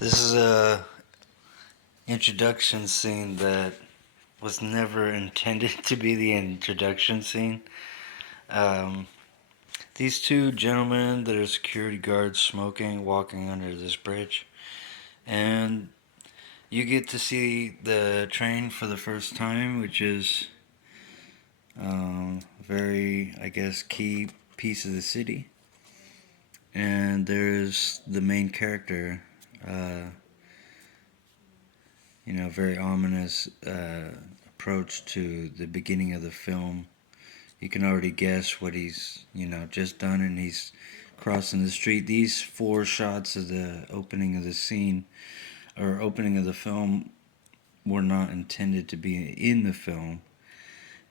This is a introduction scene that was never intended to be the introduction scene. Um, these two gentlemen that are security guards smoking, walking under this bridge, and you get to see the train for the first time, which is very, I guess, key piece of the city. And there's the main character, uh, very ominous approach to the beginning of the film. You can already guess what he's, just done, and he's crossing the street. These four shots of the opening of the scene, or opening of the film, were not intended to be in the film.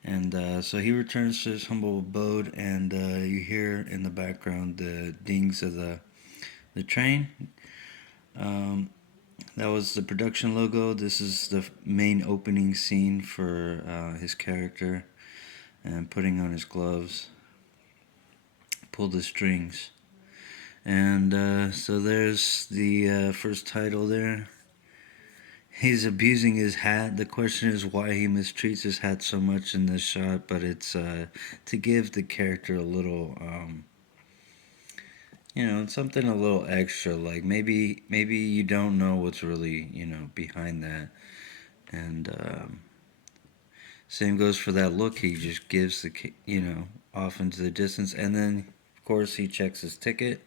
And so he returns to his humble abode, and you hear in the background the dings of the train. Um, that was the production logo. This is the main opening scene for his character, and putting on his gloves, pull the strings. And so there's the first title there. He's abusing his hat. The question is why he mistreats his hat so much in this shot, but it's to give the character a little, something a little extra. Like maybe you don't know what's really behind that. And same goes for that look he just gives off into the distance, and then of course he checks his ticket,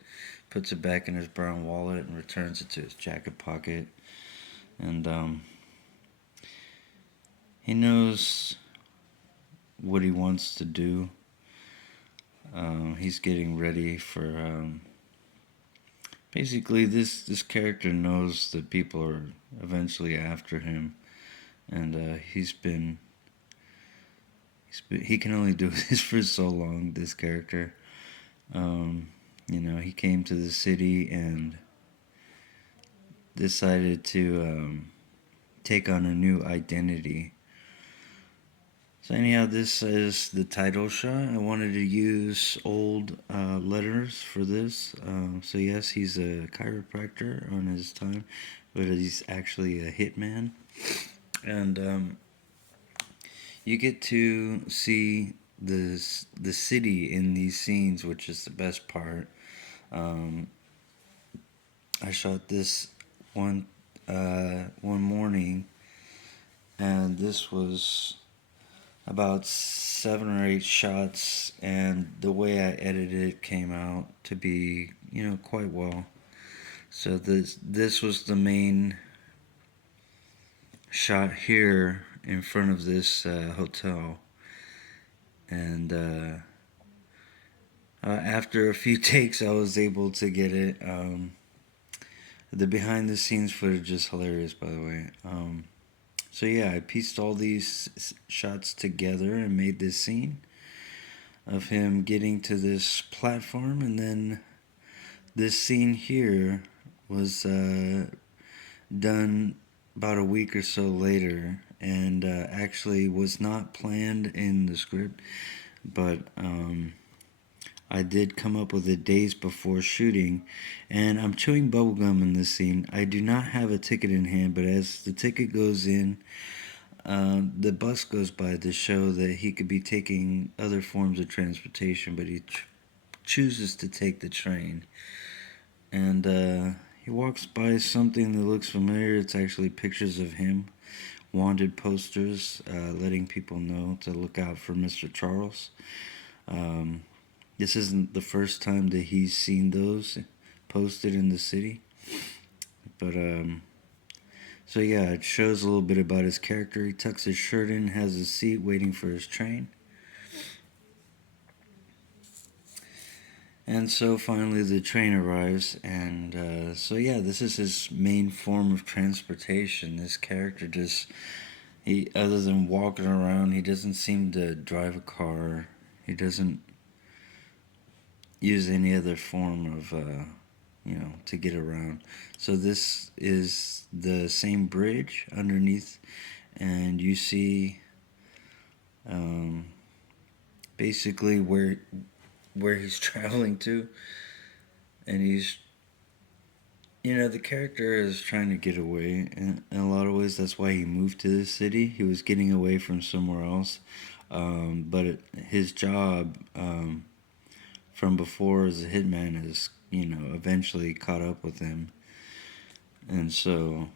puts it back in his brown wallet, and returns it to his jacket pocket. And he knows what he wants to do. He's getting ready for. Basically, this character knows that people are eventually after him, and he can only do this for so long. This character, he came to the city and decided to take on a new identity. So anyhow, this is the title shot. I wanted to use old letters for this. So yes, he's a chiropractor on his time, but he's actually a hitman. And you get to see the city in these scenes, which is the best part. Um, I shot this one one morning, and this was about 7 or 8 shots, and the way I edited it came out to be, quite well. So this was the main shot here in front of this hotel, and after a few takes, I was able to get it. The behind the scenes footage is hilarious, by the way. So yeah, I pieced all these shots together and made this scene of him getting to this platform, and then this scene here was done about a week or so later, and actually was not planned in the script, but I did come up with it days before shooting, and I'm chewing bubblegum in this scene. I do not have a ticket in hand, but as the ticket goes in, the bus goes by to show that he could be taking other forms of transportation, but he chooses to take the train. And he walks by something that looks familiar. It's actually pictures of him, wanted posters, letting people know to look out for Mr. Charles. Um, this isn't the first time that he's seen those posted in the city, but so yeah, it shows a little bit about his character. He tucks his shirt in, has a seat waiting for his train. And so finally the train arrives, and so yeah, this is his main form of transportation. This character just, other than walking around, he doesn't seem to drive a car. He doesn't use any other form of, to get around. So this is the same bridge underneath, and you see um, basically where he's traveling to, and he's You know, the character is trying to get away in a lot of ways. That's why he moved to this city. He was getting away from somewhere else. His job from before as a hitman is, you know, eventually caught up with him. And so,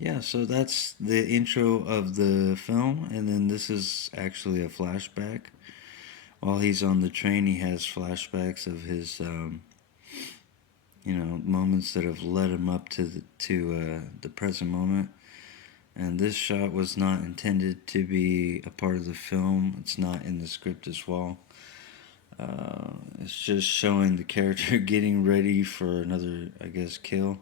yeah, so that's the intro of the film. And then this is actually a flashback. While he's on the train, he has flashbacks of his, you know, moments that have led him up to the present moment. And this shot was not intended to be a part of the film. It's not in the script as well. It's just showing the character getting ready for another, I guess, kill.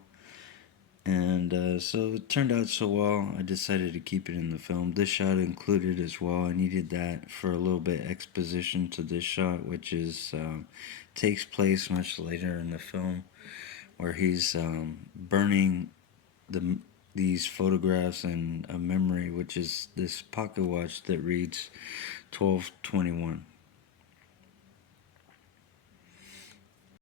And so it turned out so well, I decided to keep it in the film. This shot included as well. I needed that for a little bit exposition to this shot, which is takes place much later in the film, where he's burning the these photographs and a memory, which is this pocket watch that reads 12:21.